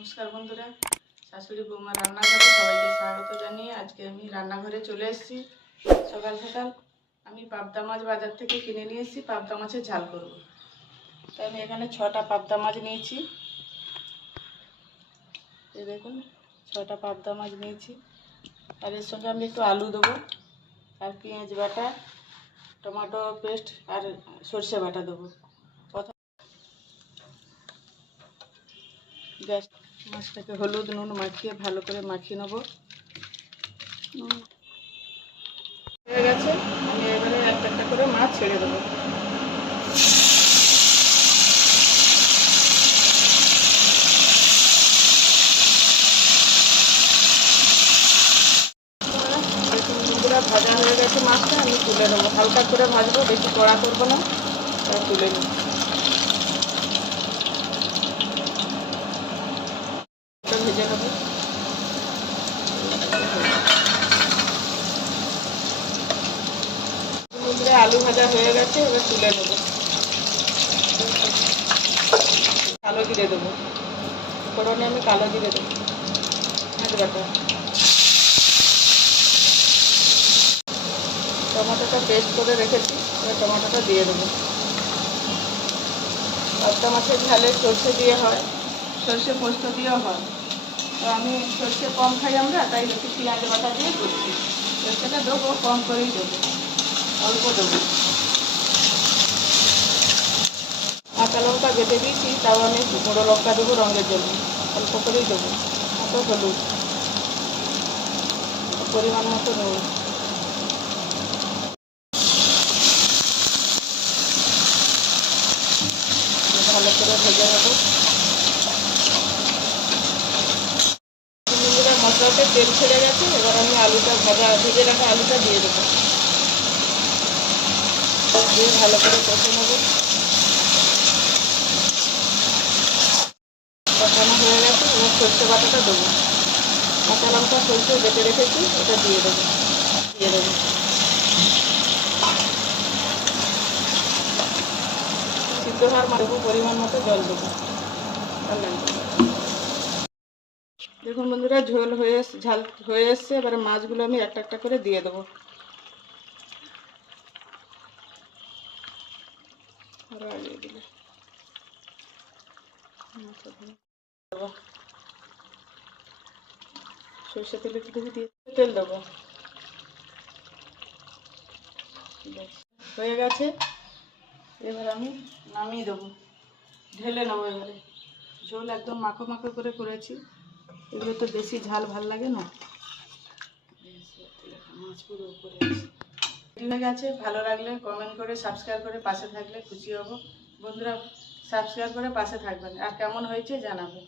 নমস্কার বন্ধুরা, শাশুড়ি বৌমা রান্নাঘরে সবাইকে স্বাগত জানিয়ে আজকে আমি রান্নাঘরে চলে এসেছি। সকাল সকাল আমি পাবদা মাছ বাজার থেকে কিনে নিয়ে এসেছি, পাবদা মাছের ঝাল করব। তাই আমি এখানে 6টা পাবদা মাছ নিয়েছি। এই দেখুন 6টা পাবদা মাছ নিয়েছি। আর এর সঙ্গে আমি একটু আলু দেবো, আর পেঁয়াজ বাটা, টমেটো পেস্ট আর সর্ষে বাটা দেবো। গ্যাস মাছটাকে হলুদ নুন মাখিয়ে ভালো করে মাখিয়ে নেবো। হয়ে গেছে, আমি এবারে একটা একটা করে মাছ ছেড়ে দেবো। ভাজা হয়ে গেছে মাছটা, আমি তুলে নেবো। হালকা করে ভাজবো, বেশি কড়া করবো না, তাই তুলে নিই। ভেজে নেবো। আলু ভাজা হয়ে গেছে, এবার তুলে নেবো। কালো জিরে দেবো, ফোড়নে আমি কালো জিরে দেবো, পেঁয়াজ বাটা, টমেটোটা পেস্ট করে রেখেছি, এবার টমেটোটা দিয়ে দেবো। পাবদা মাছের ঝালে সর্ষে দিয়ে হয়, সর্ষে পোস্ত দিয়েও হয়। তো আমি সর্ষে কম খাই আমরা, তাই একটু পেঁয়াজ বাটা দিয়ে করছি। সর্ষেটা দেবো, কম করেই দেবো, অল্প দেবো। কাঁচা লঙ্কা বেটে দিয়েছি, তাও আমি একটু গুঁড়ো লঙ্কা দেবো রঙের জন্য, অল্প করেই দেবো। অত হলুদ, পরিমাণ মতো নুন। ভালো করে ভেজে নেবো। মশলাতে তেল ছেড়ে গেছে, এবার আমি আলুটা ভেজে রাখা আলুটা দিয়ে দেবো, দিয়ে ভালো করে কষে নেবো। কষানো হয়ে গেছে, এবার সর্ষে বাটাটা দেবো। কাঁচা লঙ্কা সর্ষে বেটে রেখেছি, এটা দিয়ে দেবো। সিদ্ধ হওয়ার দেবো, পরিমাণ মতো জল দেবো। দেখুন বন্ধুরা, ঝাল হয়ে এসছে। এবারে মাছগুলো আমি একটা একটা করে দিয়ে দেবো। সর্ষে তেল একটু দিয়ে তেল দেবো। হয়ে গেছে, এবার আমি নামিয়ে দেবো, ঢেলে নেবো। এবারে ঝোল একদম মাখো মাখো করে করেছি, এগুলো তো বেশি ঝাল ভাল লাগে না। মাছ পুরো উপরে হয়ে গেছে। ভালো লাগলে কমেন্ট করে, সাবস্ক্রাইব করে পাশে থাকলে খুশি হব। বন্ধুরা সাবস্ক্রাইব করে পাশে থাকবেন, আর কেমন হয়েছে জানাবেন।